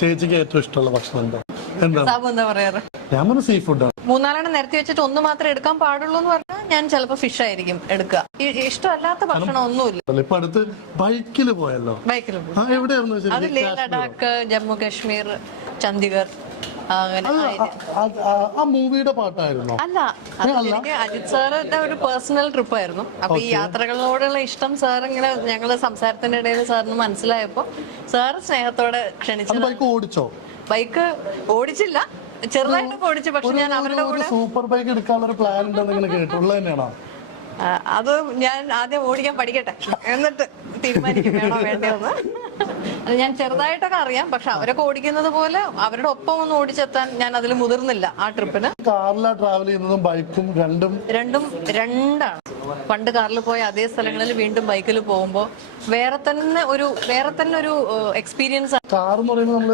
ചേച്ചിക്ക് ഏറ്റവും ഇഷ്ടമുള്ള ഭക്ഷണം എന്താ? സാബു എന്താ പറയാറ്? ഞാൻ പറഞ്ഞ സീ ഫുഡാണ്. 3-4 നിരത്തി വെച്ചിട്ട് ഒന്ന് മാത്രമേ എടുക്കാൻ പാടുള്ളൂ എന്ന് പറഞ്ഞാൽ ഞാൻ ചിലപ്പോ ഫിഷ് ആയിരിക്കും എടുക്കുക. ഇഷ്ടമല്ലാത്ത ഭക്ഷണം ഒന്നുമില്ല. ഇപ്പൊ അടുത്ത് ബൈക്കിൽ പോയല്ലോ. ബൈക്കിൽ എവിടെയായിരുന്നു അത് ലേ ലഡാക്ക്, ജമ്മു കാശ്മീർ, ചണ്ഡീഗഡ്. ആ മൂവിയുടെ പാട്ടായിരുന്നോ? അല്ല, എനിക്ക് അജിത് സാറിന്റെ ഒരു പേഴ്സണൽ ട്രിപ്പ് ആയിരുന്നു. അപ്പൊ ഈ യാത്രകളോടുള്ള ഇഷ്ടം സാർ ഇങ്ങനെ ഞങ്ങള് സംസാരത്തിന്റെ ഇടയിൽ സാറിന് മനസ്സിലായപ്പോ സാറ് സ്നേഹത്തോടെ ക്ഷണിച്ചു. ബൈക്ക് ഓടിച്ചോ? ബൈക്ക് ഓടിച്ചില്ല, ചെറുതായിട്ടൊക്കെ ഓടിച്ചു. പക്ഷെ ഞാൻ അവരുടെ കൂടെ സൂപ്പർ ബൈക്ക് എടുക്കാനുള്ള ഒരു പ്ലാൻ ഉണ്ടെന്ന് കേട്ടുള്ളത് തന്നെയാണോ? അത് ഞാൻ ആദ്യം ഓടിക്കാൻ പഠിക്കട്ടെ, എന്നിട്ട് തീരുമാനിക്കും വേണോ വേണ്ടോന്ന്. അത് ഞാൻ ചെറുതായിട്ടൊക്കെ അറിയാം, പക്ഷെ അവരൊക്കെ ഓടിക്കുന്നത് പോലെ അവരുടെ ഒപ്പം ഒന്ന് ഓടിച്ചെത്താൻ ഞാൻ അതിൽ മുതിർന്നില്ല ആ ട്രിപ്പിന്. കാറിലാ ട്രാവൽ ചെയ്യുന്നതും ബൈക്കും രണ്ടാണ്. പണ്ട് കാറിൽ പോയ അതേ സ്ഥലങ്ങളിൽ വീണ്ടും ബൈക്കിൽ പോകുമ്പോൾ വേറെ തന്നെ ഒരു എക്സ്പീരിയൻസ്. കാർ എന്ന് പറയുമ്പോൾ നമ്മള്